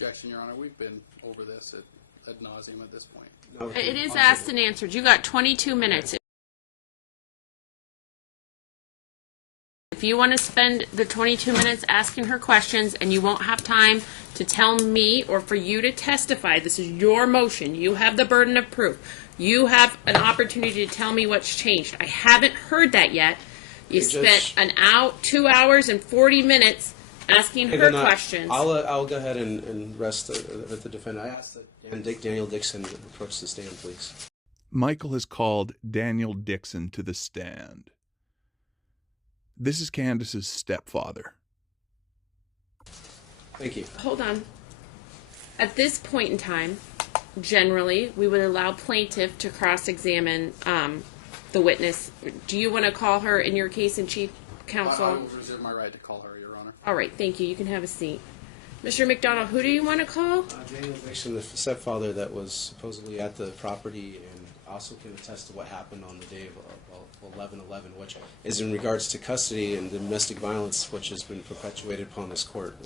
Objection, Your Honor. We've been over this ad nauseum at this point. No, It is asked and answered. You got 22 minutes. If you want to spend the 22 minutes asking her questions and you won't have time to tell me or for you to testify, this is your motion. You have the burden of proof. You have an opportunity to tell me what's changed. I haven't heard that yet. You spent 2 hours and 40 minutes asking her questions. I'll go ahead and rest with the defendant. I ask that Daniel Dixon approach the stand, please. Michael has called Daniel Dixon to the stand. This is Candice's stepfather. Thank you. Hold on. At this point in time, generally, we would allow plaintiff to cross-examine the witness. Do you want to call her in your case in chief, counsel? I will reserve my right to call her, Your Honor. All right, thank you. You can have a seat. Mr. McDonald, who do you want to call? Daniel Dixon, the stepfather that was supposedly at the property and also can attest to what happened on the day of 11/11, which is in regards to custody and domestic violence, which has been perpetuated upon this court.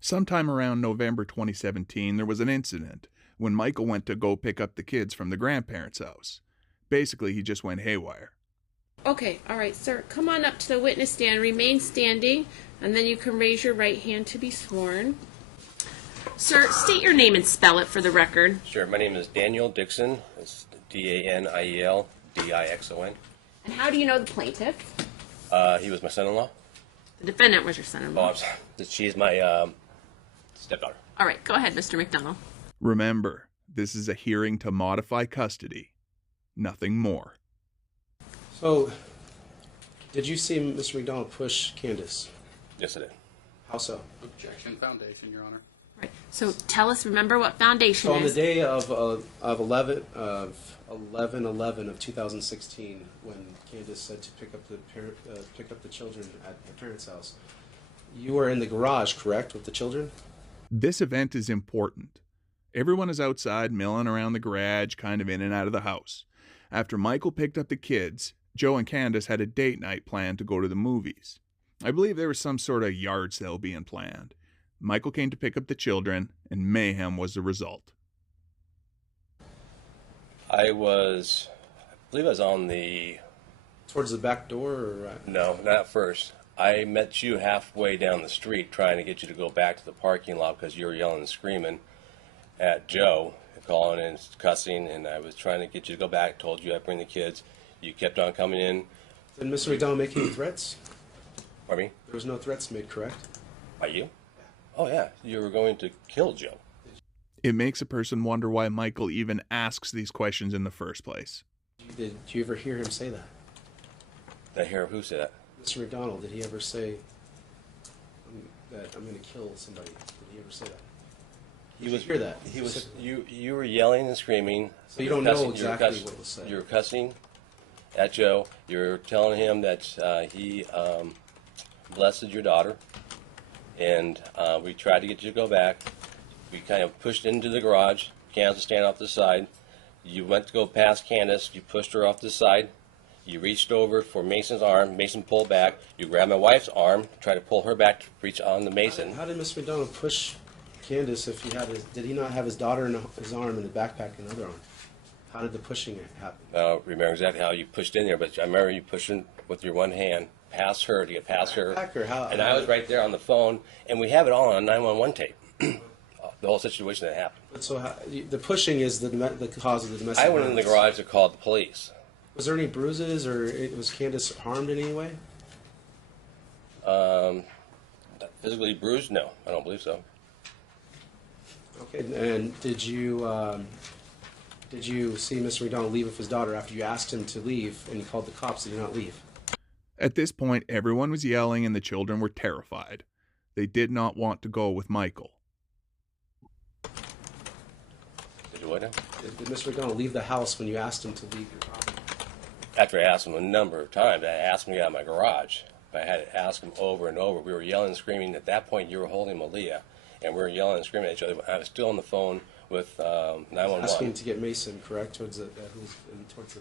Sometime around November 2017, there was an incident when Michael went to go pick up the kids from the grandparents' house. Basically, he just went haywire. Okay, all right, sir. Come on up to the witness stand. Remain standing, and then you can raise your right hand to be sworn. Sir, state your name and spell it for the record. Sure. My name is Daniel Dixon. It's DanielDixon. And how do you know the plaintiff? He was my son-in-law. The defendant was your Oh, son-in-law. I'm sorry. She's my stepdaughter. All right, go ahead, Mr. McDonald. Remember, this is a hearing to modify custody. Nothing more. So, did you see Mr. McDonald push Candice? Yes, I did. How so? Objection, foundation, Your Honor. Right. So tell us, remember what foundation So on the is. day of 11/11 of 2016, when Candice said to pick up the children at her parents' house, you were in the garage, correct, with the children? This event is important. Everyone is outside milling around the garage, kind of in and out of the house. After Michael picked up the kids, Joe and Candice had a date night planned to go to the movies. I believe there was some sort of yard sale being planned. Michael came to pick up the children, and mayhem was the result. I believe I was on the... Towards the back door? Or No, not first. I met you halfway down the street trying to get you to go back to the parking lot because you were yelling and screaming at Joe, calling and cussing, and I was trying to get you to go back, told you I'd bring the kids. You kept on coming in. Did Mr. McDonald make any threats? Pardon me? There was no threats made, correct? By you? Oh, yeah. You were going to kill Joe. It makes a person wonder why Michael even asks these questions in the first place. Did you ever hear him say that? Did I hear who said that? Mr. McDonald, did he ever say that I'm going to kill somebody? Did he ever say that? Did you hear that? He was. You were yelling and screaming. So you don't know exactly what was said. You were cussing at Joe. You were telling him that he blessed your daughter, and we tried to get you to go back. We kind of pushed into the garage. Candice was standing off the side. You went to go past Candice. You pushed her off the side. You reached over for Mason's arm. Mason pulled back. You grabbed my wife's arm, tried to pull her back to reach on the Mason. How did Mr. McDonald push Candice if he had did he not have his daughter in his arm and the backpack in the other arm? How did the pushing happen? I don't remember exactly how you pushed in there, but I remember you pushing with your one hand past her to get past her. And I was right there on the phone, and we have it all on 911 tape. The whole situation that happened. So the pushing is the cause of the domestic violence. I went in the garage to call the police. Was there any bruises, or was Candice harmed in any way? Physically bruised? No, I don't believe so. Okay, and did you see Mr. McDonald leave with his daughter after you asked him to leave and he called the cops? Did he not leave? At this point, everyone was yelling and the children were terrified. They did not want to go with Michael. Did you what now? Did Mr. McDonald leave the house when you asked him to leave your property? After I asked him a number of times, I asked him to get out of my garage. I had to ask him over and over. We were yelling and screaming. At that point, you were holding Malia, and we were yelling and screaming at each other. I was still on the phone with 911. Asking to get Mason, correct, towards the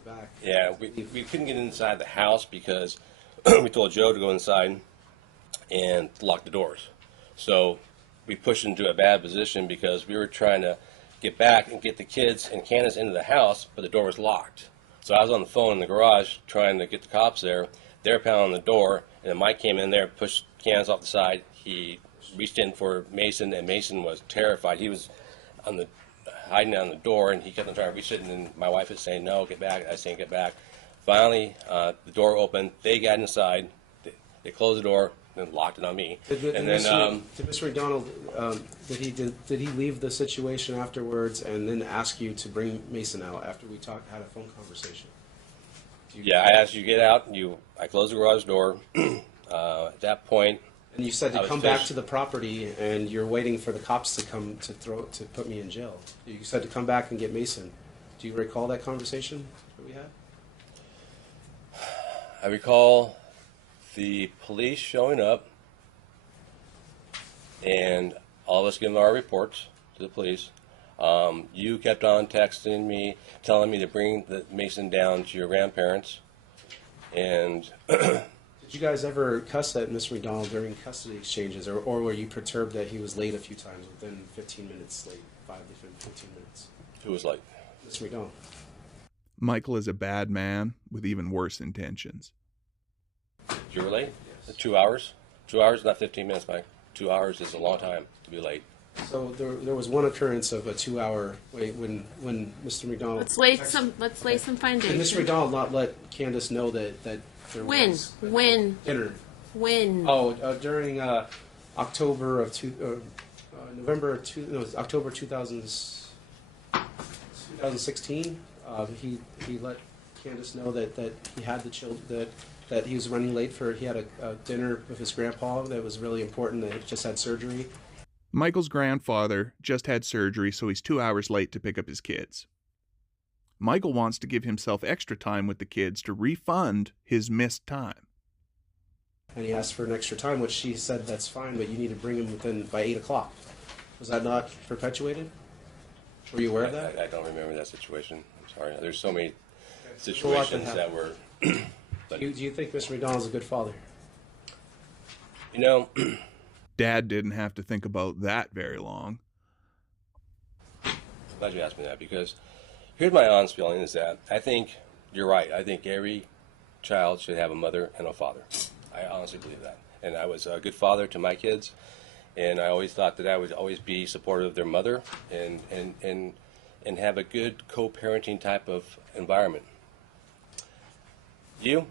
back. Yeah, we couldn't get inside the house because we told Joe to go inside and lock the doors. So we pushed into a bad position because we were trying to get back and get the kids and Candice into the house, but the door was locked. So I was on the phone in the garage trying to get the cops there. They're pounding on the door, and then Mike came in there, pushed Candice off the side. He reached in for Mason, and Mason was terrified. He was on the hiding on the door, and he kept on trying to reach it, and then my wife was saying, no, get back. I was saying, get back. Finally, the door opened. They got inside. They closed the door and locked it on me. Did Mr. McDonald, did he leave the situation afterwards and then ask you to bring Mason out after we had a phone conversation? Yeah, I asked you to get out. I closed the garage door. At that point, and you said to come back to the property, and you're waiting for the cops to come to put me in jail. You said to come back and get Mason. Do you recall that conversation that we had? I recall the police showing up and all of us giving our reports to the police. You kept on texting me, telling me to bring the Mason down to your grandparents. And did you guys ever cuss at Mr. McDonald during custody exchanges, or were you perturbed that he was late a few times, within 15 minutes late, 5 to 15 minutes? Who was late? Mr. McDonald. Michael is a bad man with even worse intentions. You were late? Yes. 2 hours? 2 hours, not 15 minutes, Mike. 2 hours is a long time to be late. So there was one occurrence of a 2-hour wait when Mr. McDonald. Let's lay some Did foundations. Mr. McDonald not let Candice know that there was dinner? When? Oh, during October of November of October 2016. He let Candice know that he had the children, that he was running late he had a dinner with his grandpa that was really important, that he just had surgery. Michael's grandfather just had surgery, so he's 2 hours late to pick up his kids. Michael wants to give himself extra time with the kids to refund his missed time. And he asked for an extra time, which she said that's fine, but you need to bring him by 8 o'clock. Was that not perpetuated? Were you aware of that? I don't remember that situation. I'm sorry. There's so many situations that were... Do you think Mr. McDonald's a good father? You know... Dad didn't have to think about that very long. I'm glad you asked me that, because here's my honest feeling is that I think you're right. I think every child should have a mother and a father. I honestly believe that. And I was a good father to my kids, and I always thought that I would always be supportive of their mother and have a good co-parenting type of environment. You?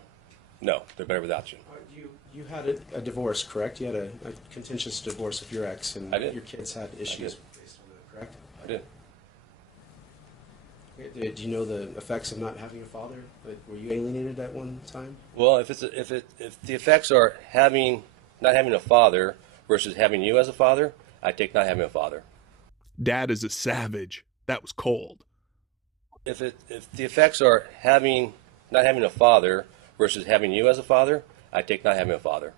No, they're better without you. You had a divorce, correct? You had a contentious divorce with your ex, and I did. Your kids had issues based on that, correct? I did. Do you know the effects of not having a father? Were you alienated at one time? Well, if the effects are not having a father versus having you as a father, I take not having a father. Dad is a savage. That was cold. If the effects are not having a father versus having you as a father, I take not having a father.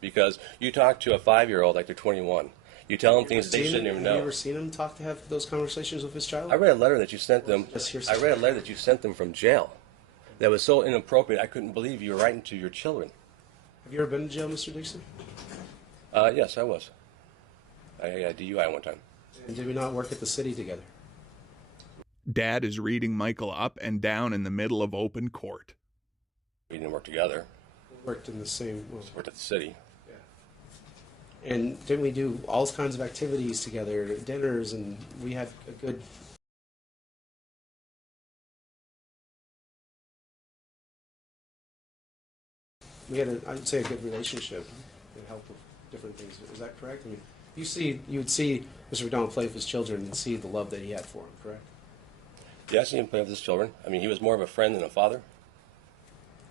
Because you talk to a 5-year-old like they're 21. You tell them things they shouldn't even know. Have you ever seen him have those conversations with his child? I read a letter that you sent them. I read a letter that you sent them from jail. That was so inappropriate. I couldn't believe you were writing to your children. Have you ever been to jail, Mr. Dixon? Yes, I was. I had DUI one time. And did we not work at the city together? Dad is reading Michael up and down in the middle of open court. We didn't work together. We worked in the same. We worked at the city. Yeah. And didn't we do all kinds of activities together, dinners, and we had a good. We had, I'd say, a good relationship and help with different things. Is that correct? I mean, you would see Mr. McDonald play with his children and see the love that he had for them, correct? Yeah, I seen him play with his children. I mean, he was more of a friend than a father,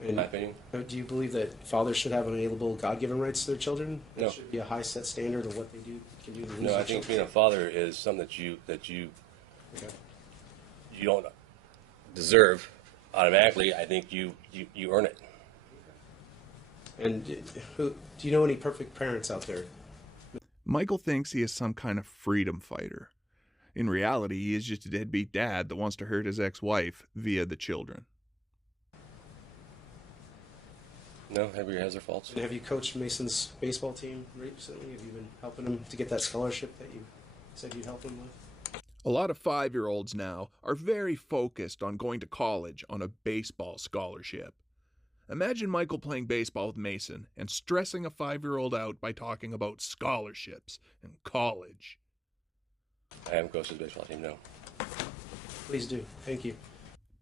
in my opinion. Do you believe that fathers should have unalienable God-given rights to their children? No. There should be a high set standard of what they can do to lose No, I their think children? being a father is something that you Okay. you don't deserve automatically. I think you earn it. And do you know any perfect parents out there? Michael thinks he is some kind of freedom fighter. In reality, he is just a deadbeat dad that wants to hurt his ex-wife via the children. No, everybody has their faults. And have you coached Mason's baseball team recently? Have you been helping him to get that scholarship that you said you'd help him with? A lot of 5-year-olds now are very focused on going to college on a baseball scholarship. Imagine Michael playing baseball with Mason and stressing a 5-year-old out by talking about scholarships and college. I haven't coached his baseball team, no. Please do. Thank you.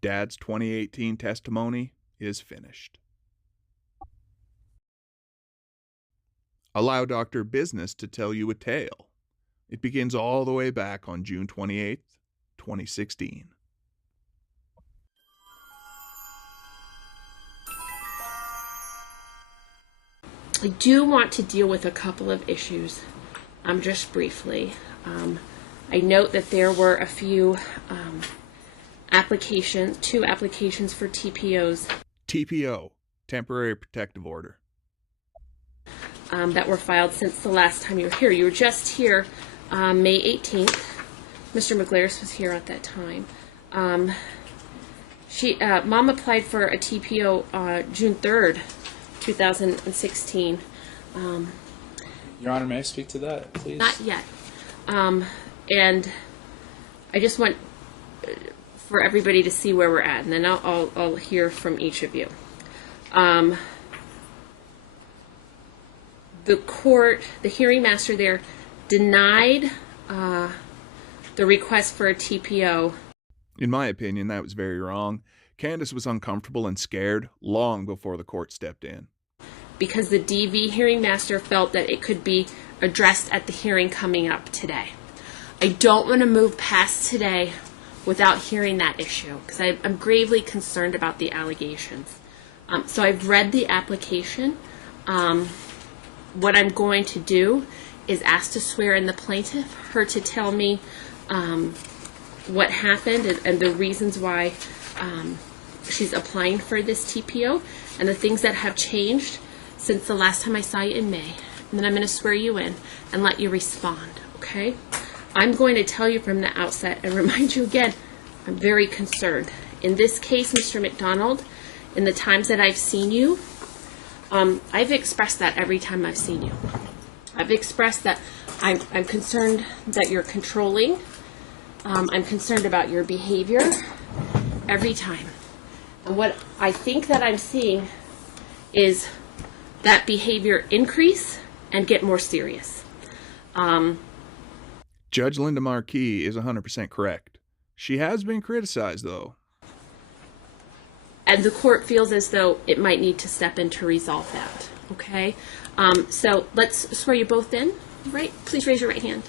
Dad's 2018 testimony is finished. Allow Dr. Business to tell you a tale. It begins all the way back on June 28th, 2016. I do want to deal with a couple of issues, just briefly. I note that there were a few two applications for TPOs. T.P.O, Temporary Protective Order. That were filed since the last time you were here. You were just here May 18th. Mr. McGlaris was here at that time. Mom applied for a TPO June 3rd, 2016. Your Honor, may I speak to that, please? Not yet. And I just want for everybody to see where we're at, and then I'll hear from each of you. The court, the hearing master there, denied the request for a TPO. In my opinion, that was very wrong. Candice was uncomfortable and scared long before the court stepped in. Because the DV hearing master felt that it could be addressed at the hearing coming up today. I don't want to move past today without hearing that issue, because I'm gravely concerned about the allegations. So I've read the application. What I'm going to do is ask to swear in the plaintiff, her to tell me what happened and the reasons why she's applying for this TPO and the things that have changed since the last time I saw you in May. And then I'm going to swear you in and let you respond, okay? I'm going to tell you from the outset and remind you again, I'm very concerned. In this case, Mr. McDonald, in the times that I've seen you, I've expressed that every time I've seen you. I've expressed that I'm concerned that you're controlling. I'm concerned about your behavior every time. And what I think that I'm seeing is that behavior increase and get more serious. Judge Linda Marquis is 100% correct. She has been criticized, though. And the court feels as though it might need to step in to resolve that, okay? So let's swear you both in, right? Please raise your right hand.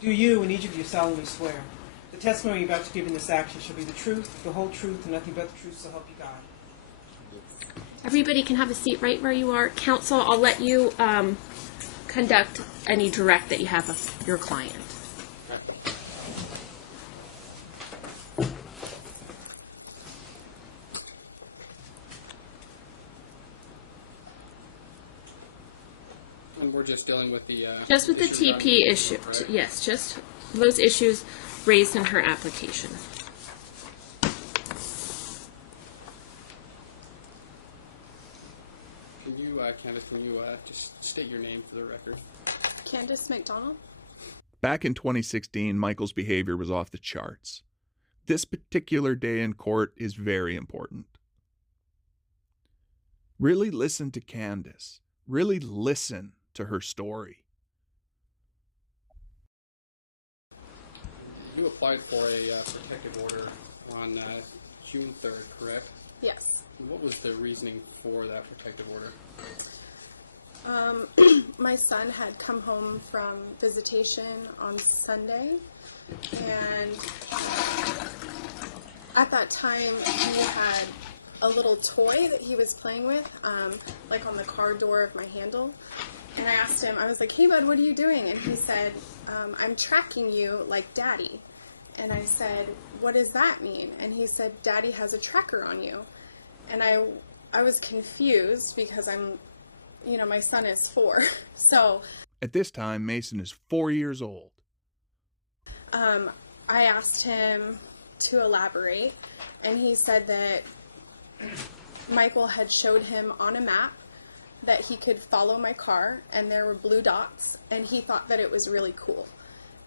Do you and each of you solemnly swear the testimony you're about to give in this action shall be the truth, the whole truth, and nothing but the truth, so help you God? Everybody can have a seat right where you are. Counsel, I'll let you conduct any direct that you have of your client. And we're just dealing with the... Just with the issue TP regarding issue. right? Yes, just those issues raised in her application. Can you, Candice, can you just state your name for the record? Candice McDonald. Back in 2016, Michael's behavior was off the charts. This particular day in court is very important. Really listen to Candice. Really listen to her story. You applied for a protective order on June 3rd, correct? Yes. What was the reasoning for that protective order? My son had come home from visitation on Sunday, and at that time he had a little toy that he was playing with, like on the car door of my handle. And I asked him, I was like, "Hey bud, what are you doing?" And he said, "I'm tracking you like Daddy." And I said, "What does that mean?" And he said, "Daddy has a tracker on you." And I was confused because my son is 4. So At this time, Mason is 4 years old. I asked him to elaborate, and he said that Michael had showed him on a map that he could follow my car, and there were blue dots, and he thought that it was really cool.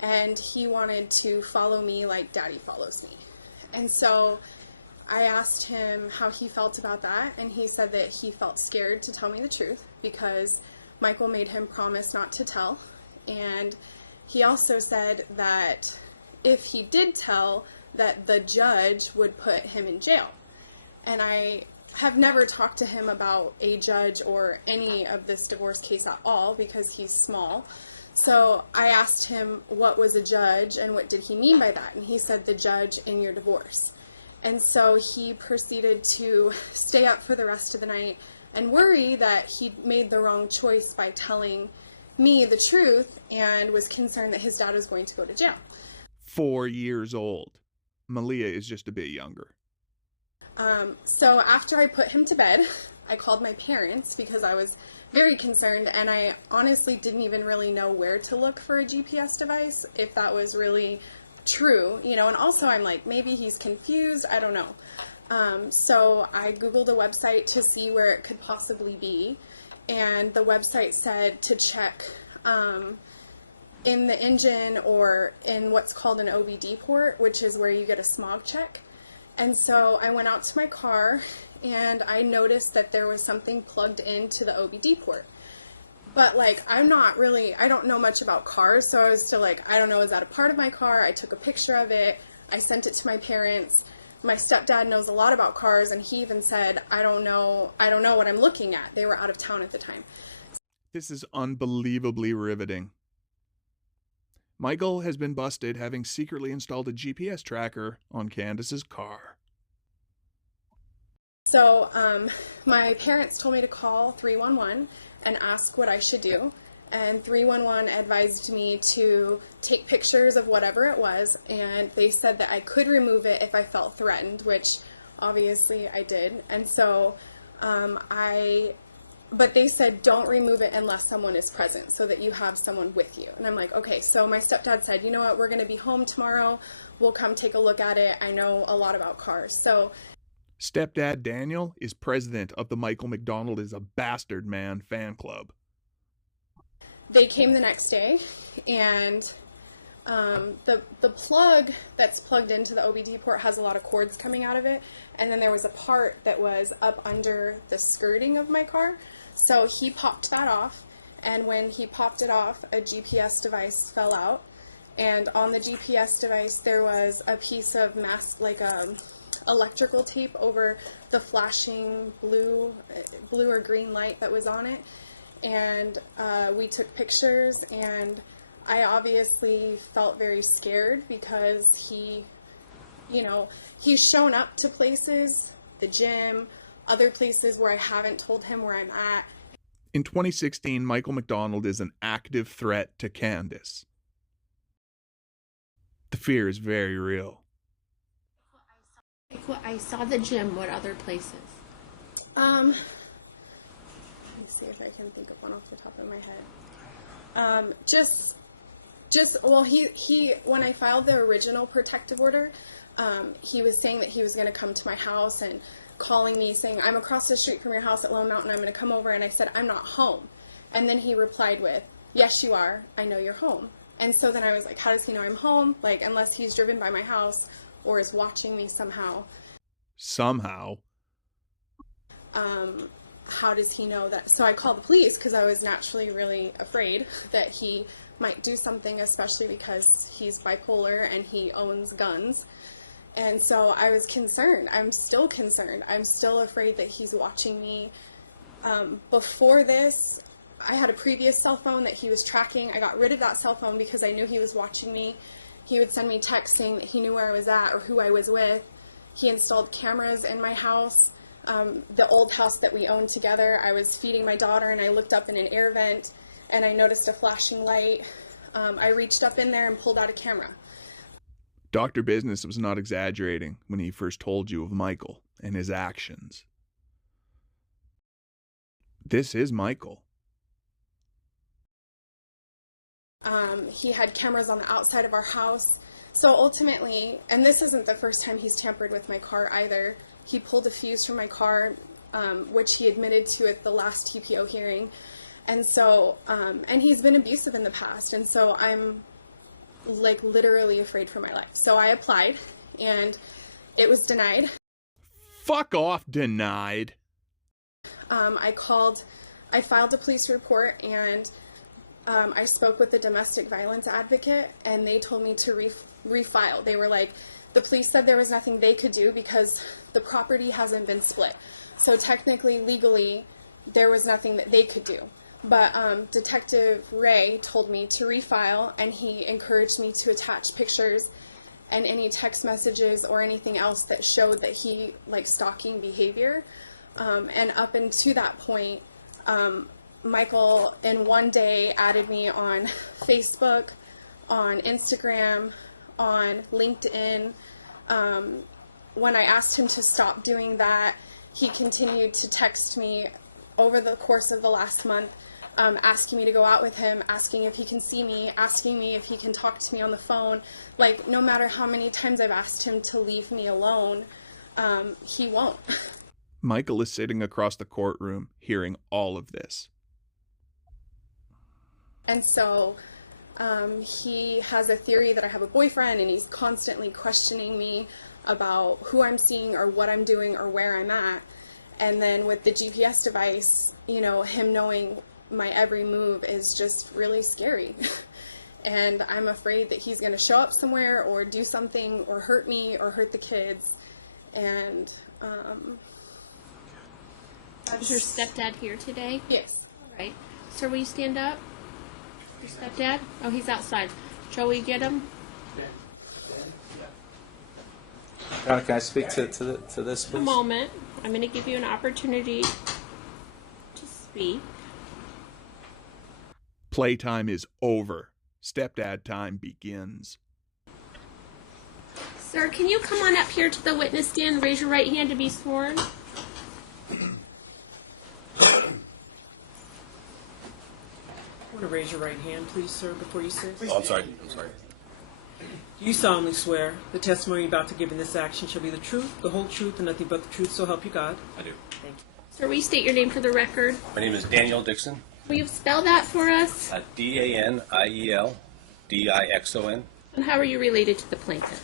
And he wanted to follow me like Daddy follows me. And so I asked him how he felt about that, and he said that he felt scared to tell me the truth because Michael made him promise not to tell. And he also said that if he did tell, that the judge would put him in jail. And I have never talked to him about a judge or any of this divorce case at all because he's small. So I asked him what was a judge and what did he mean by that, and he said the judge in your divorce. And so he proceeded to stay up for the rest of the night and worry that he made the wrong choice by telling me the truth, and was concerned that his dad was going to go to jail. 4 years old. Malia is just a bit younger. So after I put him to bed, I called my parents because I was very concerned, and I honestly didn't even really know where to look for a GPS device, if that was really true, you know, and also I'm like, maybe he's confused, I don't know. So I Googled a website to see where it could possibly be, and the website said to check in the engine or in what's called an OBD port, which is where you get a smog check. And so I went out to my car and I noticed that there was something plugged into the OBD port. But like, I don't know much about cars, so I was still like, I don't know, is that a part of my car? I took a picture of it, I sent it to my parents. My stepdad knows a lot about cars, and he even said, I don't know what I'm looking at. They were out of town at the time. This is unbelievably riveting. Michael has been busted having secretly installed a GPS tracker on Candice's car. So my parents told me to call 311 and ask what I should do. And 311 advised me to take pictures of whatever it was, and they said that I could remove it if I felt threatened, which obviously I did. And so but they said don't remove it unless someone is present, so that you have someone with you. And I'm like, okay. So my stepdad said, you know what, we're going to be home tomorrow, we'll come take a look at it, I know a lot about cars. So Stepdad Daniel is president of the Michael McDonald is a Bastard Man fan club. They came the next day, and the plug that's plugged into the OBD port has a lot of cords coming out of it, and then there was a part that was up under the skirting of my car. So he popped that off, and when he popped it off, a GPS device fell out, and on the GPS device there was a piece of electrical tape over the flashing blue or green light that was on it. And we took pictures, and I obviously felt very scared because he's shown up to places, the gym, other places where I haven't told him where I'm at. In 2016, Michael McDonald is an active threat to Candice. The fear is very real. I saw the gym. What other places? Let me see if I can think of one off the top of my head. Well, he when I filed the original protective order, he was saying that he was going to come to my house and calling me saying, I'm across the street from your house at Lone Mountain, I'm going to come over. And I said, I'm not home. And then he replied with, yes, you are. I know you're home. And so then I was like, how does he know I'm home? Like, unless he's driven by my house or is watching me somehow. Somehow. How does he know that? So I called the police because I was naturally really afraid that he might do something, especially because he's bipolar and he owns guns. And so I was concerned. I'm still concerned. I'm still afraid that he's watching me. Before this, I had a previous cell phone that he was tracking. I got rid of that cell phone because I knew he was watching me. He would send me texts saying that he knew where I was at or who I was with. He installed cameras in my house. The old house that we owned together, I was feeding my daughter and I looked up in an air vent and I noticed a flashing light. I reached up in there and pulled out a camera. Dr. Business was not exaggerating when he first told you of Michael and his actions. This is Michael. He had cameras on the outside of our house. So ultimately, and this isn't the first time he's tampered with my car either, he pulled a fuse from my car which he admitted to at the last T.P.O hearing. And so, and he's been abusive in the past, and so I'm like literally afraid for my life. So I applied, and it was denied. Fuck off, denied. I filed a police report, and I spoke with the domestic violence advocate, and they told me to refile. They were like, the police said there was nothing they could do because the property hasn't been split. So technically, legally, there was nothing that they could do. But Detective Ray told me to refile, and he encouraged me to attach pictures and any text messages or anything else that showed that he liked stalking behavior. And up until that point, Michael in one day added me on Facebook, on Instagram, on LinkedIn. When I asked him to stop doing that, he continued to text me over the course of the last month, asking me to go out with him, asking if he can see me, asking me if he can talk to me on the phone. Like, no matter how many times I've asked him to leave me alone, he won't. Michael is sitting across the courtroom, hearing all of this. And so he has a theory that I have a boyfriend, and he's constantly questioning me about who I'm seeing or what I'm doing or where I'm at. And then with the GPS device, you know, him knowing my every move is just really scary. And I'm afraid that he's going to show up somewhere or do something or hurt me or hurt the kids. And Is your stepdad here today? yes. All right. Sir, will you stand up? Your stepdad? Oh, he's outside. Shall we get him? Can I speak to this, please? A moment. I'm going to give you an opportunity to speak. Playtime is over. Stepdad time begins. Sir, can you come on up here to the witness stand and raise your right hand to be sworn? Want to raise your right hand, please, sir, before you sit? Oh, I'm sorry. Do you solemnly swear the testimony you're about to give in this action shall be the truth, the whole truth, and nothing but the truth, so help you God? I do. Thank you. Sir, will you state your name for the record? My name is Daniel Dixon. Will you spell that for us? DANIEL DIXON. And how are you related to the plaintiff?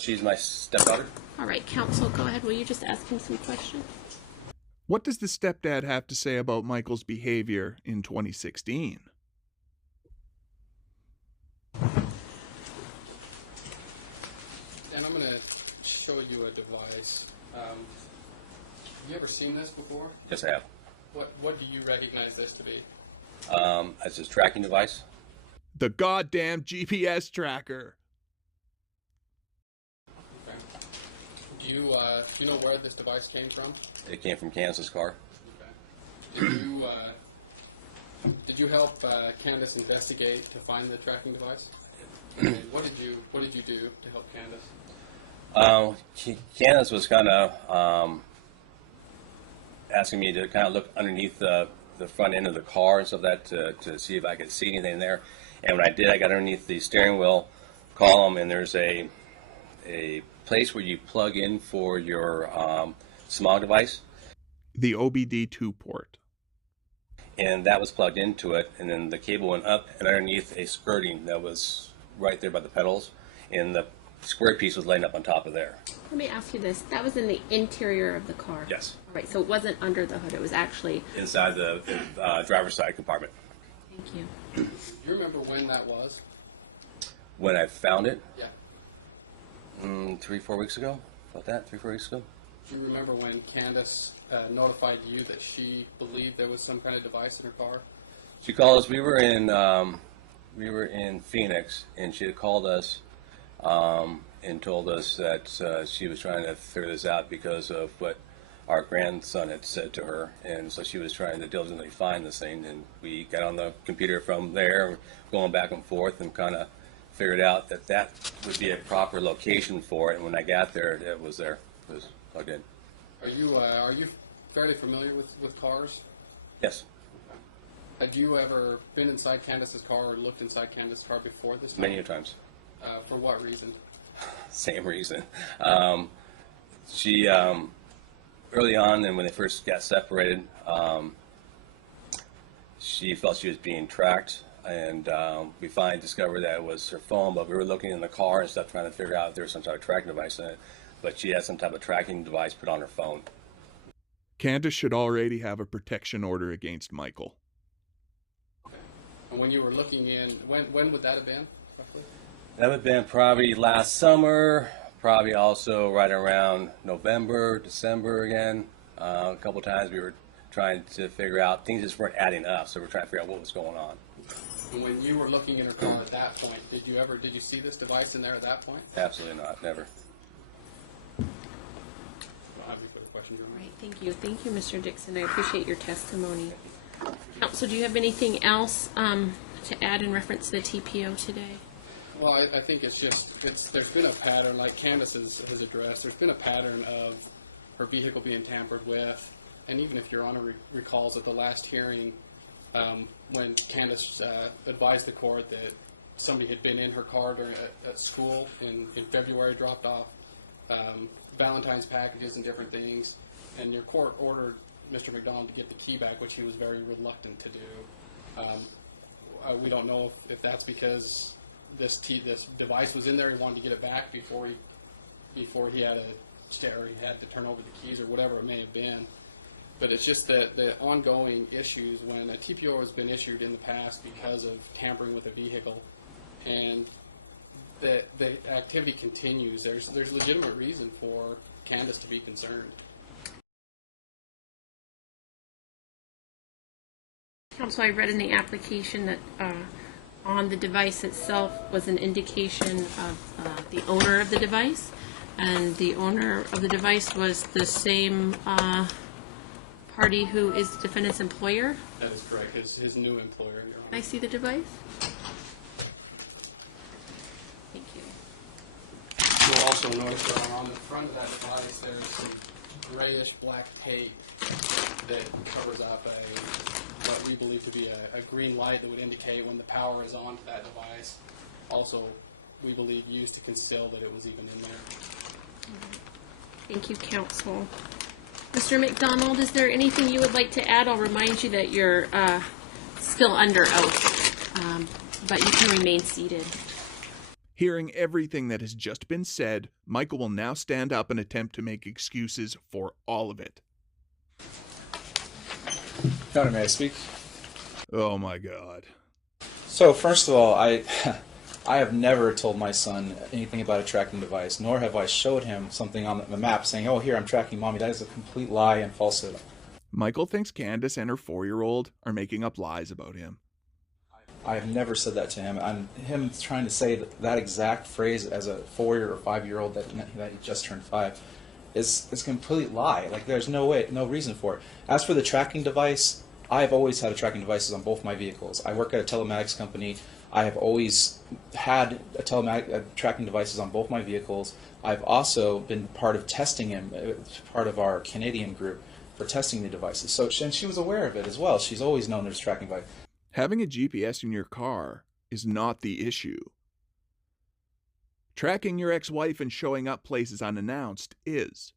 She's my stepdaughter. All right, counsel, go ahead. Will you just ask him some questions? What does the stepdad have to say about Michael's behavior in 2016? And I'm going to show you a device. Have you ever seen this before? Yes, I have. What do you recognize this to be? It's his tracking device. The goddamn GPS tracker. Okay. Do you know where this device came from? It came from Candice's car. Okay. Did you help Candice investigate to find the tracking device? And what did you do to help Candice? Candice was kind of asking me to kind of look underneath the front end of the car and stuff like that to see if I could see anything there. And when I did, I got underneath the steering wheel column, and there's a place where you plug in for your smog device. The OBD2 port. And that was plugged into it, and then the cable went up and underneath a skirting that was right there by the pedals, and the square piece was laying up on top of there. Let me ask you this. That was in the interior of the car? Yes. All right, so it wasn't under the hood. It was actually... Inside the driver's side compartment. Thank you. Do you remember when that was? When I found it? Yeah. 3-4 weeks ago? About that, 3-4 weeks ago? Do you remember when Candice notified you that she believed there was some kind of device in her car? She called us. We were in Phoenix, and she had called us and told us that she was trying to figure this out because of what our grandson had said to her, and so she was trying to diligently find this thing. And we got on the computer from there, going back and forth, and kind of figured out that that would be a proper location for it. And when I got there, it was there. It was plugged in. Are you fairly familiar with cars? Yes. Had you ever been inside Candice's car or looked inside Candice's car before this time? Many times. For what reason? Same reason. early on, and when they first got separated, she felt she was being tracked, and we finally discovered that it was her phone, but we were looking in the car and stuff trying to figure out if there was some type of tracking device in it, but she had some type of tracking device put on her phone. Candice should already have a protection order against Michael. And when you were looking in, when would that have been, roughly? That would have been probably last summer, probably also right around November, December again. A couple times we were trying to figure out, things just weren't adding up, so we're trying to figure out what was going on. And when you were looking in her car at that point, did you see this device in there at that point? Absolutely not, never. I don't have any further questions on that. Right, thank you, Mr. Dixon. I appreciate your testimony. Counsel, do you have anything else to add in reference to the T.P.O. today? Well, I think there's been a pattern, like Candice has addressed, there's been a pattern of her vehicle being tampered with, and even if Your Honor recalls at the last hearing, when Candice advised the court that somebody had been in her car at school in February, dropped off Valentine's packages and different things, and your court ordered Mr. McDonald to get the key back, which he was very reluctant to do. We don't know if that's because this device was in there, he wanted to get it back before he had to turn over the keys or whatever it may have been. But it's just that the ongoing issues when a T.P.O. has been issued in the past because of tampering with a vehicle, and the activity continues. There's legitimate reason for Candice to be concerned. Counsel, I read in the application that on the device itself was an indication of the owner of the device, and the owner of the device was the same party who is the defendant's employer. That is correct. His new employer, Your Honor. Can I see the device? Thank you. You'll also notice that on the front of that device there's some grayish black tape that covers up what we believe to be a green light that would indicate when the power is on to that device. Also, we believe used to conceal that it was even in there. Thank you, counsel. Mr. McDonald, is there anything you would like to add? I'll remind you that you're still under oath, but you can remain seated. Hearing everything that has just been said, Michael will now stand up and attempt to make excuses for all of it. Your Honor, may I speak? Oh my God. So, first of all, I have never told my son anything about a tracking device, nor have I showed him something on the map saying, oh, here, I'm tracking mommy. That is a complete lie and falsehood. Michael thinks Candice and her 4-year-old are making up lies about him. I have never said that to him. And him trying to say that exact phrase as a 4-year or 5-year-old that he just turned 5 is a complete lie. Like, there's no reason for it. As for the tracking device, I've always had tracking devices on both my vehicles. I work at a telematics company. I have always had tracking devices on both my vehicles. I've also been part of testing him, part of our Canadian group for testing the devices. So, and she was aware of it as well. She's always known there's tracking device. Having a GPS in your car is not the issue. Tracking your ex-wife and showing up places unannounced is.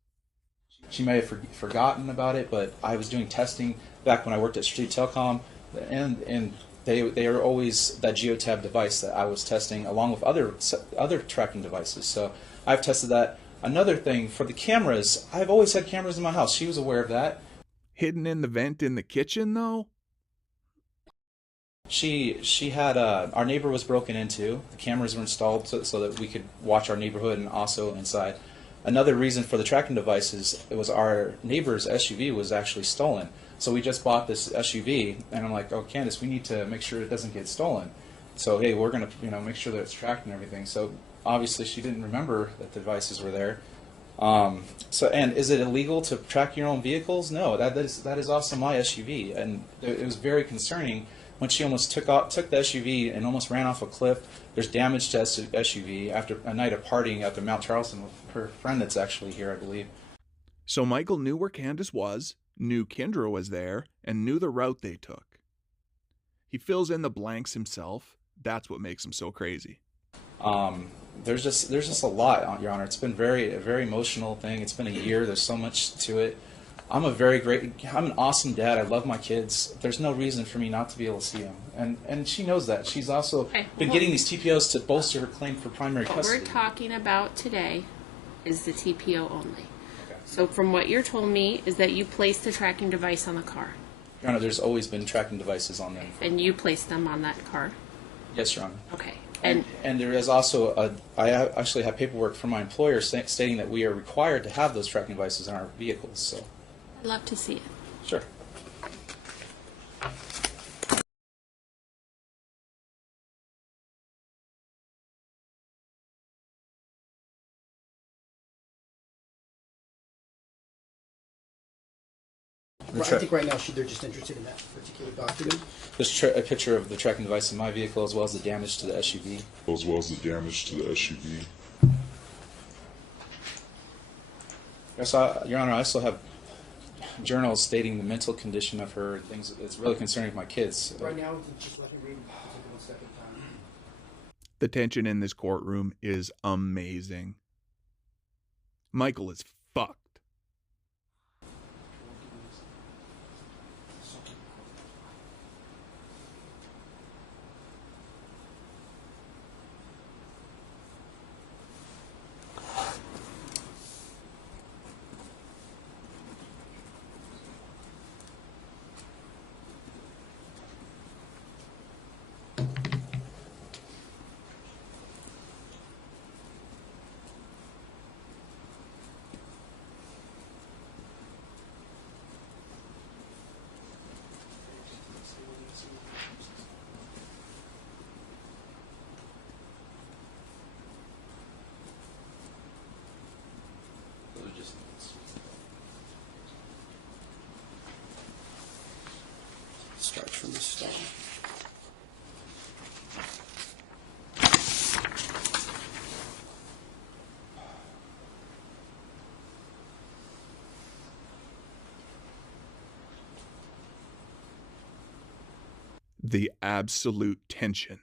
She may have forgotten about it, but I was doing testing back when I worked at Street Telecom, and they are always that geotab device that I was testing along with other tracking devices. So I've tested that. Another thing, for the cameras, I've always had cameras in my house. She was aware of that. Hidden in the vent in the kitchen, though? She had our neighbor was broken into. The cameras were installed so that we could watch our neighborhood and also inside. Another reason for the tracking devices, it was our neighbor's SUV was actually stolen. So we just bought this SUV, and I'm like, oh, Candice, we need to make sure it doesn't get stolen. So, hey, we're going to make sure that it's tracked and everything. So obviously she didn't remember that the devices were there. And is it illegal to track your own vehicles? No, that is also my SUV. And it was very concerning when she almost took the SUV and almost ran off a cliff. There's damage to SUV after a night of partying up in Mount Charleston with her friend that's actually here, I believe. So Michael knew where Candice was, knew Kendra was there, and knew the route they took. He fills in the blanks himself. That's what makes him so crazy. There's just a lot, Your Honor. It's been a very emotional thing. It's been a year. There's so much to it. I'm an awesome dad. I love my kids. There's no reason for me not to be able to see them. And she knows that. She's also been getting these TPOs to bolster her claim for primary custody. What we're talking about today is the TPO only. So from what you're told me is that you placed the tracking device on the car. Your Honor, there's always been tracking devices on them. And you placed them on that car? Yes, Your Honor. Okay. And there is also actually have paperwork from my employer stating that we are required to have those tracking devices in our vehicles. So, I'd love to see it. sure. I think right now they're just interested in that particular document. There's a picture of the tracking device in my vehicle as well as the damage to the SUV. Yes, Your Honor, I also have journals stating the mental condition of her and things. It's really concerning my kids. Right now, just let me read it. Take 1 second time. The tension in this courtroom is amazing. Michael is fucked. Start from the start. The absolute tension.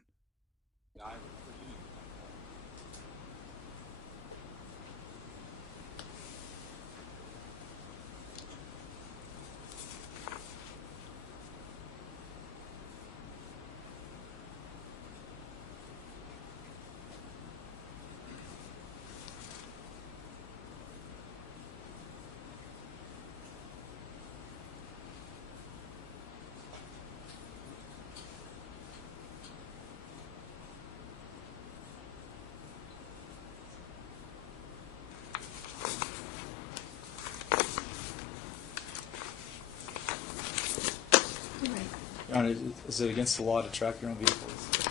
Your Honor, is it against the law to track your own vehicles?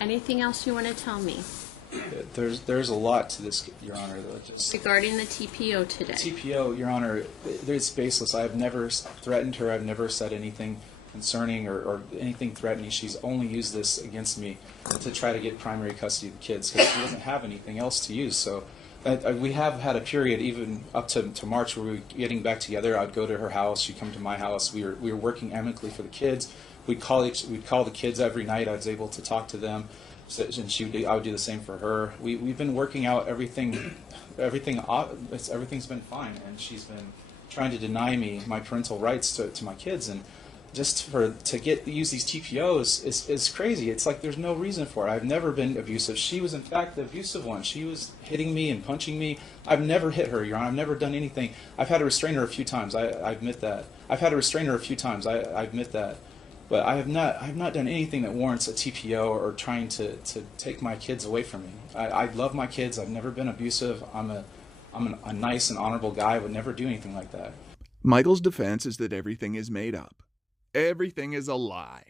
Anything else you want to tell me There's a lot to this, Your Honor. regarding the TPO today? TPO, Your Honor, it's baseless. I have never threatened her. I've never said anything concerning or anything threatening. She's only used this against me to try to get primary custody of the kids because she doesn't have anything else to use. So we have had a period even up to March where we were getting back together. I'd go to her house. She'd come to my house. We were working amicably for the kids. We'd call the kids every night. I was able to talk to them. And I would do the same for her. We've been working out everything. Everything's been fine, and she's been trying to deny me my parental rights to my kids, and just to use these TPOs is crazy. It's like there's no reason for it. I've never been abusive. She was in fact the abusive one. She was hitting me and punching me. I've never hit her, Your Honor. I've never done anything. I've had to restrain her a few times. I admit that. I've had to restrain her a few times. I admit that. But I have not done anything that warrants a TPO or trying to take my kids away from me. I love my kids. I've never been abusive. I'm a nice and honorable guy. I would never do anything like that. Michael's defense is that everything is made up. Everything is a lie.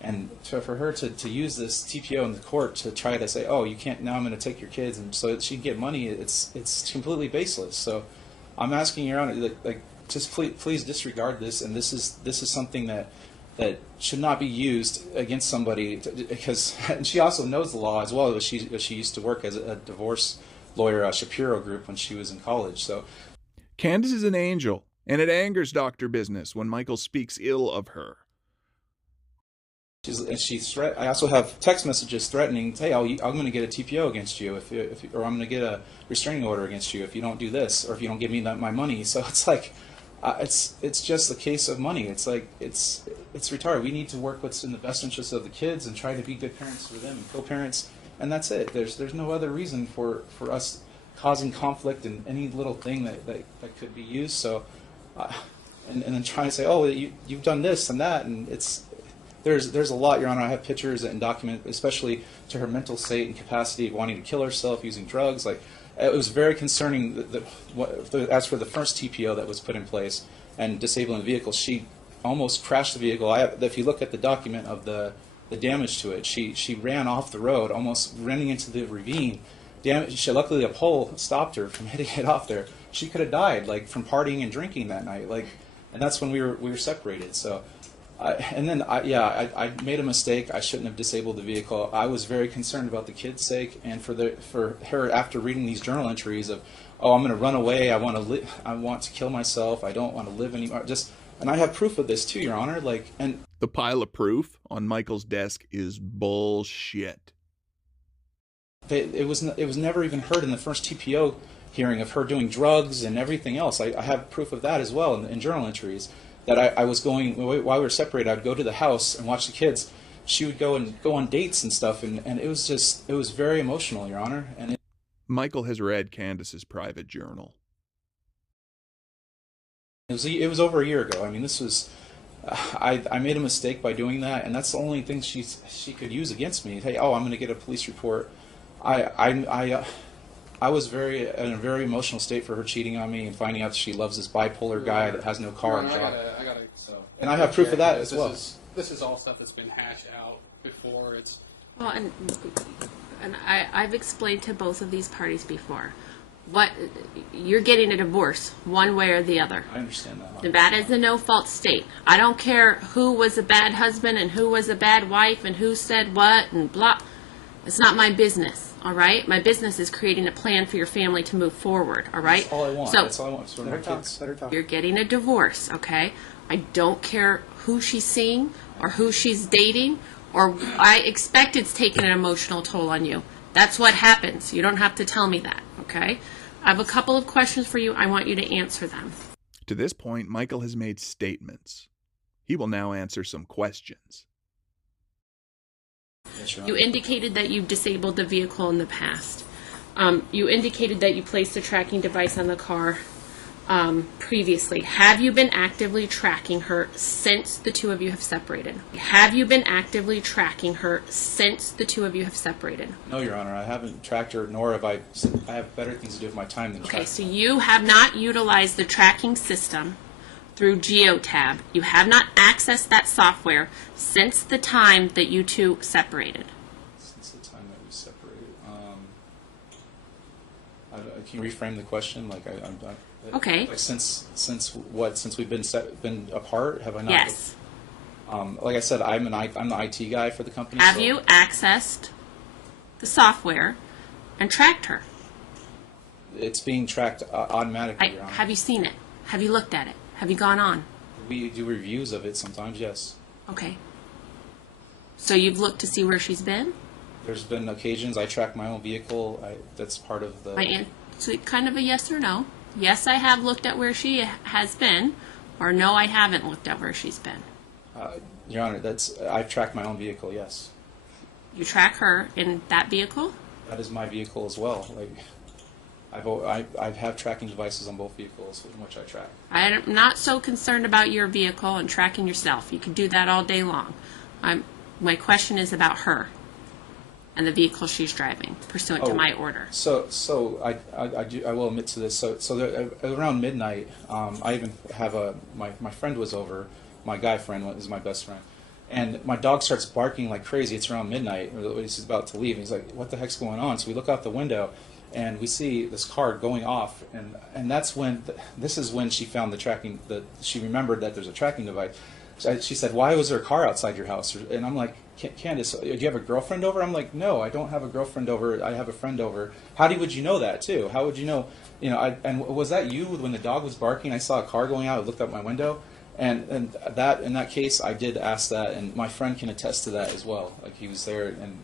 And for her to use this TPO in the court to try to say, oh, you can't, now I'm going to take your kids, and so that she can get money, it's completely baseless. So I'm asking Your Honor, just please disregard this, and this is something that should not be used against somebody, because and she also knows the law as well. She used to work as a divorce lawyer, Shapiro Group, when she was in college. So Candice is an angel, and it angers Dr. Business when Michael speaks ill of her. I also have text messages threatening, hey, I'm going to get a TPO against you, or I'm going to get a restraining order against you if you don't do this, or if you don't give me my money. So it's like, it's just a case of money. It's like, it's retarded. We need to work what's in the best interest of the kids and try to be good parents for them and co-parents, and that's it. There's no other reason for us causing conflict in any little thing that could be used. So, and then trying to say, oh, you've done this and that, and there's a lot, Your Honor. I have pictures and document, especially to her mental state and capacity of wanting to kill herself, using drugs. Like, it was very concerning. As for the first TPO that was put in place and disabling the vehicle, she almost crashed the vehicle. If you look at the document of the damage to it, she ran off the road, almost running into the ravine. Luckily, a pole stopped her from hitting it off there. She could have died, like, from partying and drinking that night. Like, and that's when we were separated. So. I made a mistake. I shouldn't have disabled the vehicle. I was very concerned about the kid's sake, and for her after reading these journal entries of, oh, I'm going to run away. I want to kill myself. I don't want to live anymore. And I have proof of this too, Your Honor. The pile of proof on Michael's desk is bullshit. It was never even heard in the first TPO hearing of her doing drugs and everything else. I have proof of that as well in journal entries. That I was going, while we were separated, I'd go to the house and watch the kids. She would go on dates and stuff, and it was very emotional, Your Honor. And Michael has read Candice's private journal. It was over a year ago. I mean, this was, I made a mistake by doing that, and that's the only thing she could use against me. Hey, I'm going to get a police report. I was in a very emotional state for her cheating on me and finding out that she loves this bipolar guy that has no car and job. And I have proof of that as well. This is all stuff that's been hashed out before. Well, and I've explained to both of these parties before. You're getting a divorce, one way or the other. I understand that. Nevada is a no-fault state. I don't care who was a bad husband and who was a bad wife and who said what and blah. It's not my business, all right? My business is creating a plan for your family to move forward, all right? That's all I want. So, that's all I want for my kids. You're getting a divorce, okay? I don't care who she's seeing or who she's dating, or I expect it's taking an emotional toll on you. That's what happens. You don't have to tell me that, okay? I have a couple of questions for you. I want you to answer them. To this point, Michael has made statements. He will now answer some questions. You indicated that you disabled the vehicle in the past. You indicated that you placed a tracking device on the car previously. Have you been actively tracking her since the two of you have separated? Have you been actively tracking her since the two of you have separated? No, Your Honor. I haven't tracked her, nor have I have better things to do with my time than track her. Okay, so you have not utilized the tracking system through GeoTab. You have not accessed that software since the time that you two separated. Since the time that we separated, can you reframe the question? Okay. Like since what? Since we've been apart, have I not? Yes. Like I said, I'm the IT guy for the company. Have you accessed the software and tracked her? It's being tracked automatically, Your Honor. Have you seen it? Have you looked at it? Have you gone on? We do reviews of it sometimes, yes. Okay. So you've looked to see where she's been? There's been occasions I track my own vehicle. That's part of the... So kind of a yes or no. Yes, I have looked at where she has been, or no, I haven't looked at where she's been. Your Honor, I've tracked my own vehicle, yes. You track her in that vehicle? That is my vehicle as well. I have tracking devices on both vehicles in which I track. I'm not so concerned about your vehicle and tracking yourself. You can do that all day long. My question is about her and the vehicle she's driving, pursuant to my order. So I will admit to this. So around midnight, I even have my friend was over. My guy friend is my best friend. And my dog starts barking like crazy. It's around midnight. He's about to leave. And he's like, what the heck's going on? So we look out the window, and we see this car going off. And that's when, this is when she found the tracking, she remembered that there's a tracking device. She said, why was there a car outside your house? And I'm like, Candice, do you have a girlfriend over? I'm like, no, I don't have a girlfriend over. I have a friend over. How would you know that, too? How would you know? And was that you when the dog was barking? I saw a car going out. I looked out my window. And that in that case, I did ask that, and my friend can attest to that as well. Like he was there, and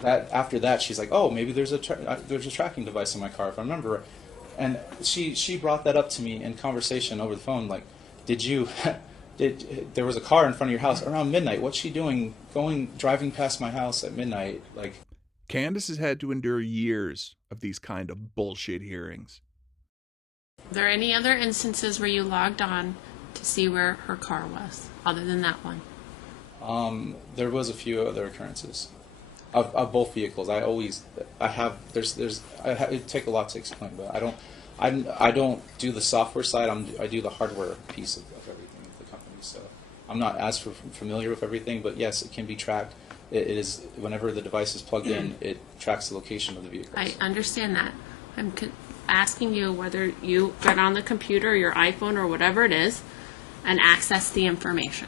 that after that, she's like, "Oh, maybe there's a tracking device in my car, if I remember." And she brought that up to me in conversation over the phone. Like, there was a car in front of your house around midnight? What's she doing driving past my house at midnight? Like, Candice has had to endure years of these kind of bullshit hearings. Are there any other instances where you logged on to see where her car was, other than that one? there was a few other occurrences of both vehicles. It'd take a lot to explain, but I don't do the software side. I do the hardware piece of everything of the company. So I'm not as familiar with everything, but yes, it can be tracked. It is, whenever the device is plugged in, it tracks the location of the vehicle. I understand that. I'm asking you whether you got on the computer, or your iPhone, or whatever it is, and access the information.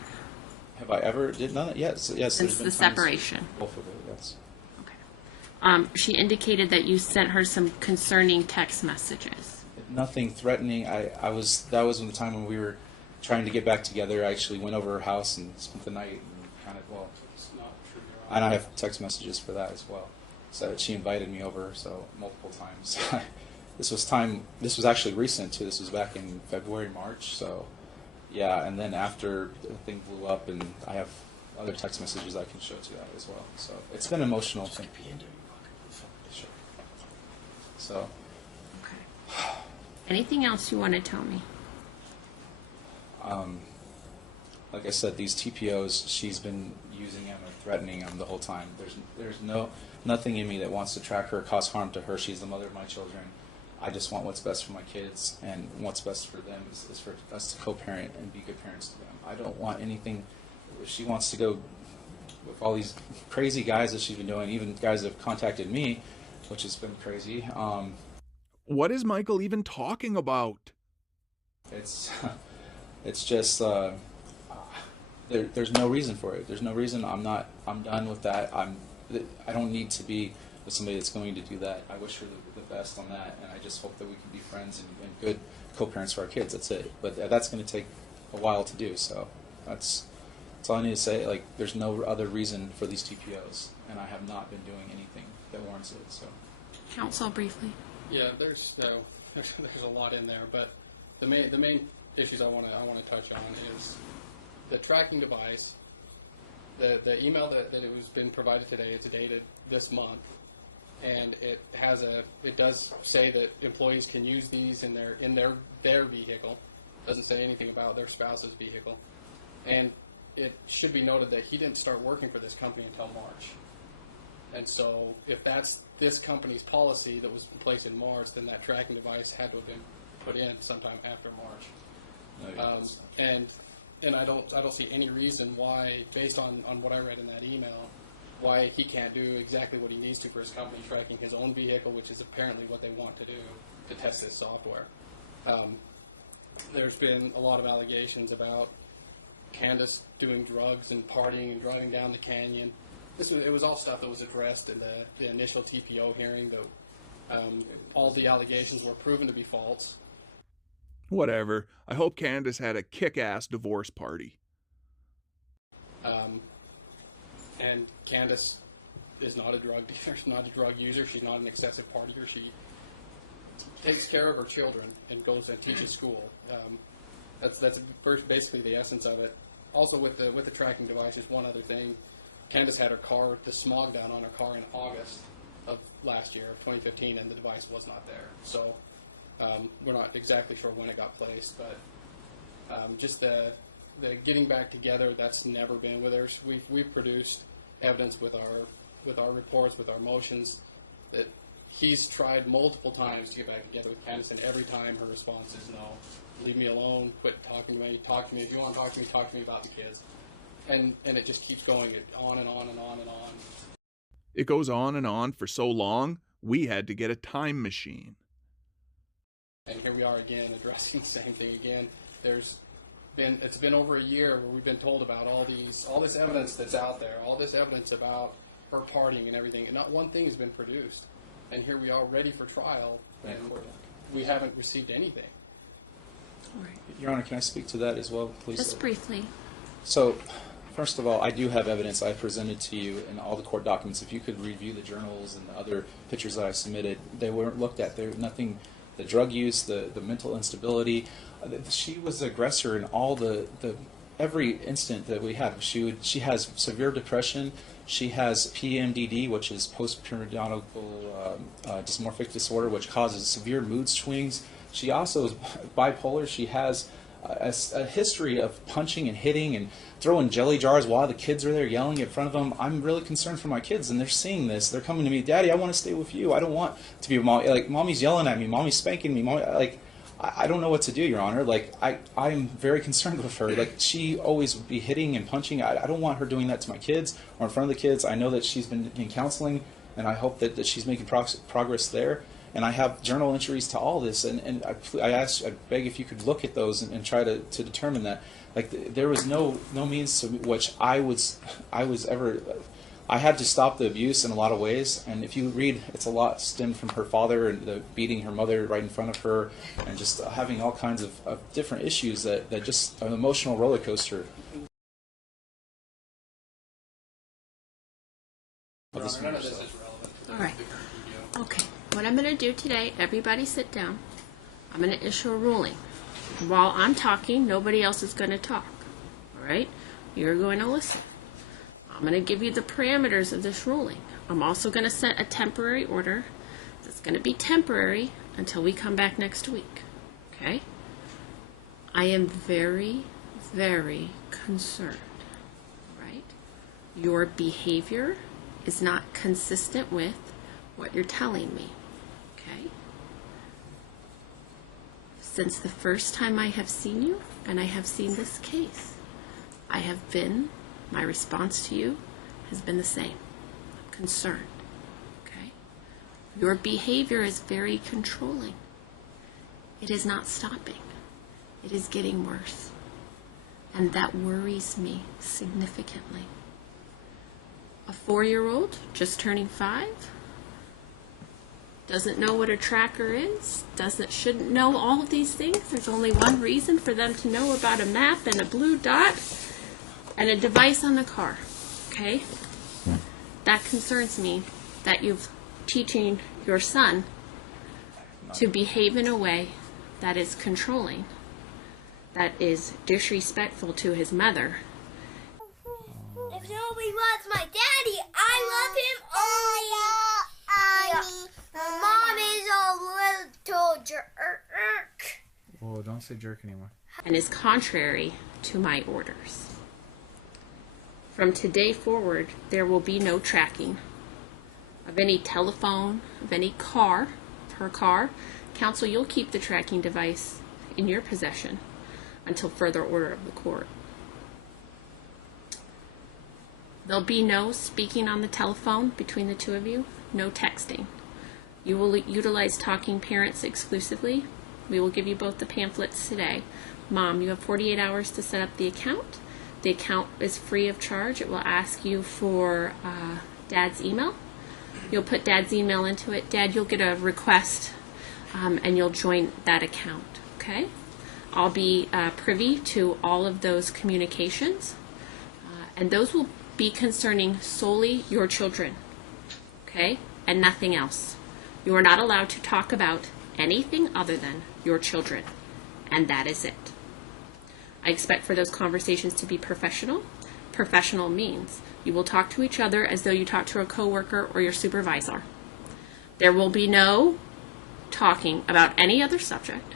Have I ever did none? Yes. Since the separation. Both of it, yes. Okay. She indicated that you sent her some concerning text messages. Nothing threatening. That was the time when we were trying to get back together. I actually went over her house and spent the night and and I have text messages for that as well. So she invited me over multiple times. This was actually recent too. This was back in February, March. So yeah, and then after the thing blew up, and I have other text messages I can show to that as well. So it's been emotional. Sure. So. Okay. Anything else you want to tell me? Like I said, these T.P.Os, she's been using them and threatening them the whole time. There's nothing in me that wants to track her or cause harm to her. She's the mother of my children. I just want what's best for my kids, and what's best for them is for us to co-parent and be good parents to them. I don't want anything. If she wants to go with all these crazy guys that she's been doing, even guys that have contacted me, which has been crazy. What is Michael even talking about? It's just there's no reason for it. There's no reason. I'm done with that. I don't need to be with somebody that's going to do that. I wish her the best on that, and I just hope that we can be friends and good co-parents for our kids. That's it. But that's going to take a while to do. So that's all I need to say. Like, there's no other reason for these TPOs, and I have not been doing anything that warrants it. So. Counsel, briefly. Yeah, there's a lot in there, but the main issues I want to touch on is the tracking device. The email that it was been provided today, it's dated this month, and it does say that employees can use these in their vehicle. Doesn't say anything about their spouse's vehicle, and it should be noted that he didn't start working for this company until March. And so, if that's this company's policy that was in place in March, then that tracking device had to have been put in sometime after March. And I don't see any reason why, based on what I read in that email, why he can't do exactly what he needs to for his company, tracking his own vehicle, which is apparently what they want to do to test this software. There's been a lot of allegations about Candice doing drugs and partying and driving down the canyon. It was all stuff that was addressed in the initial T.P.O. hearing, though all the allegations were proven to be false. Whatever. I hope Candice had a kick-ass divorce party. And Candice is not a drug dealer. She's not a drug user. She's not an excessive partier. She takes care of her children and goes and teaches school. That's basically the essence of it. Also, with the tracking devices, one other thing. Candice had the smog down on her car in August of last year, of 2015, and the device was not there. So we're not exactly sure when it got placed, but just the getting back together, that's never been with us. We've produced evidence with our reports, with our motions, that he's tried multiple times to get back together with Candice, and every time her response is no. Leave me alone. Quit talking to me. Talk to me. If you want to talk to me about the kids. And it just keeps going on and on and on and on. It goes on and on for so long, we had to get a time machine. And here we are again, addressing the same thing again. It's been over a year where we've been told about all this evidence that's out there, all this evidence about her partying and everything, and not one thing has been produced. And here we are ready for trial, and we haven't received anything. All right. Your Honor, can I speak to that as well, please? Just briefly. So, first of all, I do have evidence I presented to you in all the court documents. If you could review the journals and the other pictures that I submitted, they weren't looked at. There was nothing, the drug use, the mental instability. She was the aggressor in all every instant that we had. She has severe depression. She has PMDD, which is post-periodical dysmorphic disorder, which causes severe mood swings. She also is bipolar. She has a history of punching and hitting and throwing jelly jars while the kids are there yelling in front of them. I'm really concerned for my kids, and they're seeing this. They're coming to me, Daddy, I want to stay with you. I don't want to be with Mommy. Like, Mommy's yelling at me. Mommy's spanking me. Mommy, like, I don't know what to do, Your Honor. Like, I'm very concerned with her. Like, she always would be hitting and punching. I don't want her doing that to my kids or in front of the kids. I know that she's been in counseling, and I hope that she's making progress there. And I have journal entries to all this, and I beg if you could look at those and try to determine that. Like, there was no means to which I had to stop the abuse in a lot of ways. And if you read, it's a lot stemmed from her father and the beating her mother right in front of her, and just having all kinds of different issues that just an emotional roller coaster. Your Honor, none of this is relevant to All right. the current video. Okay. What I'm going to do today, everybody sit down. I'm going to issue a ruling. While I'm talking, nobody else is going to talk. All right? You're going to listen. I'm going to give you the parameters of this ruling. I'm also going to set a temporary order that's going to be temporary until we come back next week. Okay? I am very, very concerned. Right? Your behavior is not consistent with what you're telling me. Okay? Since the first time I have seen you, and I have seen this case, my response to you has been the same. I'm concerned. Okay? Your behavior is very controlling. It is not stopping. It is getting worse. And that worries me significantly. A 4-year-old just turning 5 doesn't know what a tracker is, shouldn't know all of these things. There's only one reason for them to know about a map and a blue dot and a device on the car. Okay? That concerns me, that you're teaching your son to behave in a way that is controlling, that is disrespectful to his mother. If nobody loves my daddy, I love him only. Mom is a little jerk. Whoa, don't say jerk anymore. And is contrary to my orders. From today forward, there will be no tracking of any telephone, of any car, her car. Counsel, you'll keep the tracking device in your possession until further order of the court. There'll be no speaking on the telephone between the two of you, no texting. You will utilize Talking Parents exclusively. We will give you both the pamphlets today. Mom, you have 48 hours to set up the account. The account is free of charge. It will ask you for Dad's email. You'll put Dad's email into it. Dad, you'll get a request and you'll join that account, okay? I'll be privy to all of those communications, and those will be concerning solely your children, okay, and nothing else. You are not allowed to talk about anything other than your children, and that is it. I expect for those conversations to be professional. Professional means you will talk to each other as though you talk to a coworker or your supervisor. There will be no talking about any other subject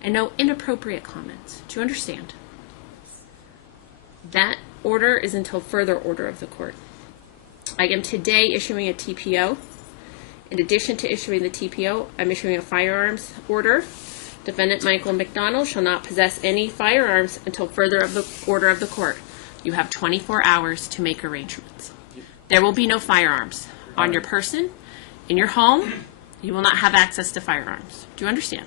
and no inappropriate comments. Do you understand? That order is until further order of the court. I am today issuing a T.P.O. In addition to issuing the T.P.O., I'm issuing a firearms order. Defendant Michael McDonald shall not possess any firearms until further of the order of the court. You have 24 hours to make arrangements. There will be no firearms on your person, in your home. You will not have access to firearms. Do you understand?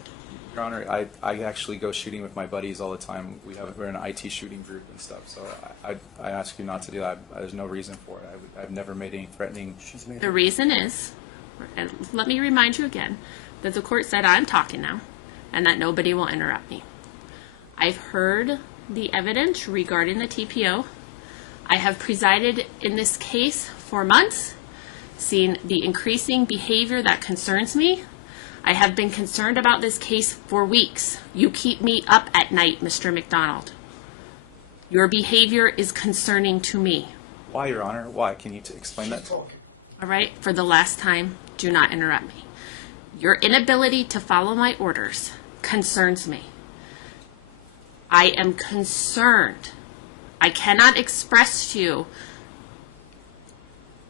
Your Honor, I actually go shooting with my buddies all the time. We're in an IT shooting group and stuff, so I ask you not to do that. There's no reason for it. I've never made any threatening. The reason is, and let me remind you again, that the court said I'm talking now, and that nobody will interrupt me. I've heard the evidence regarding the T.P.O. I have presided in this case for months, seen the increasing behavior that concerns me. I have been concerned about this case for weeks. You keep me up at night, Mr. McDonald. Your behavior is concerning to me. Why, Your Honor? Why? Can you explain that? All right, for the last time, do not interrupt me. Your inability to follow my orders concerns me. I am concerned. I cannot express to you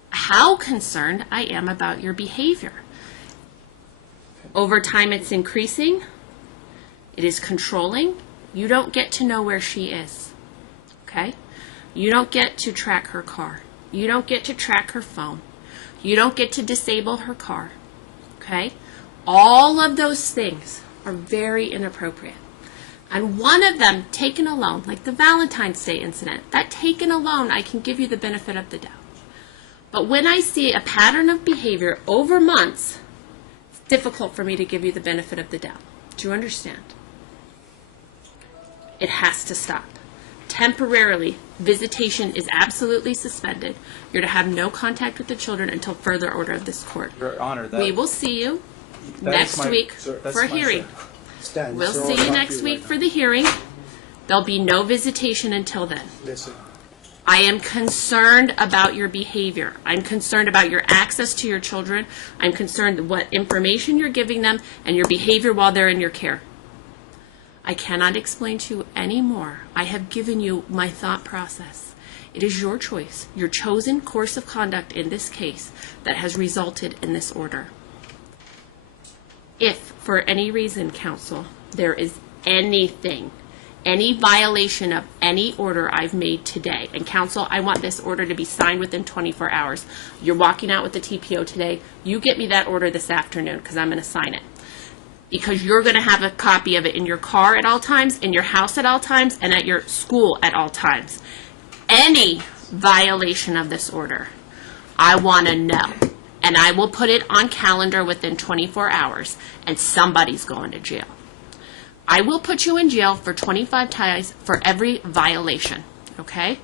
how concerned I am about your behavior. Over time, it's increasing. It is controlling. You don't get to know where she is, okay? You don't get to track her car. You don't get to track her phone. You don't get to disable her car, okay? All of those things are very inappropriate. And one of them, taken alone, like the Valentine's Day incident, that taken alone, I can give you the benefit of the doubt. But when I see a pattern of behavior over months, it's difficult for me to give you the benefit of the doubt. Do you understand? It has to stop. Temporarily, visitation is absolutely suspended. You're to have no contact with the children until further order of this court. Your Honor, We will see you next week for a hearing. We'll see you next week for the hearing. There'll be no visitation until then. Listen. I am concerned about your behavior. I'm concerned about your access to your children. I'm concerned what information you're giving them and your behavior while they're in your care. I cannot explain to you any more. I have given you my thought process. It is your choice, your chosen course of conduct in this case that has resulted in this order. If, for any reason, counsel, there is anything, any violation of any order I've made today, and counsel, I want this order to be signed within 24 hours. You're walking out with the T.P.O. today. You get me that order this afternoon because I'm going to sign it. Because you're going to have a copy of it in your car at all times, in your house at all times, and at your school at all times. Any violation of this order, I want to know. And I will put it on calendar within 24 hours, and somebody's going to jail. I will put you in jail for 25 times for every violation, okay?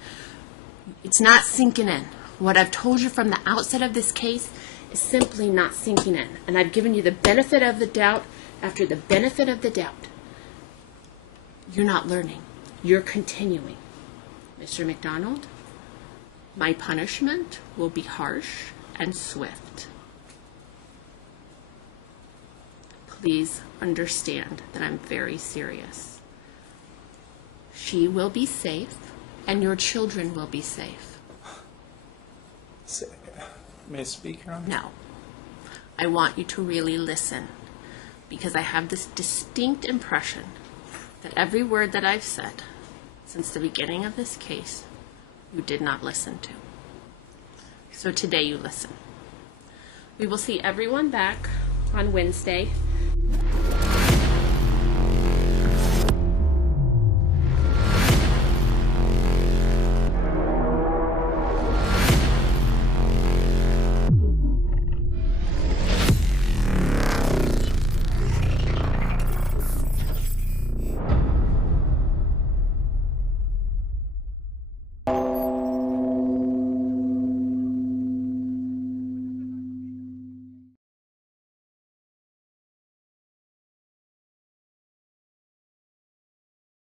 It's not sinking in. What I've told you from the outset of this case is simply not sinking in. And I've given you the benefit of the doubt after the benefit of the doubt. You're not learning. You're continuing. Mr. McDonald, my punishment will be harsh and swift. Please understand that I'm very serious. She will be safe, and your children will be safe. May I speak, Your Honor? No. I want you to really listen, because I have this distinct impression that every word that I've said since the beginning of this case, you did not listen to. So today you listen. We will see everyone back on Wednesday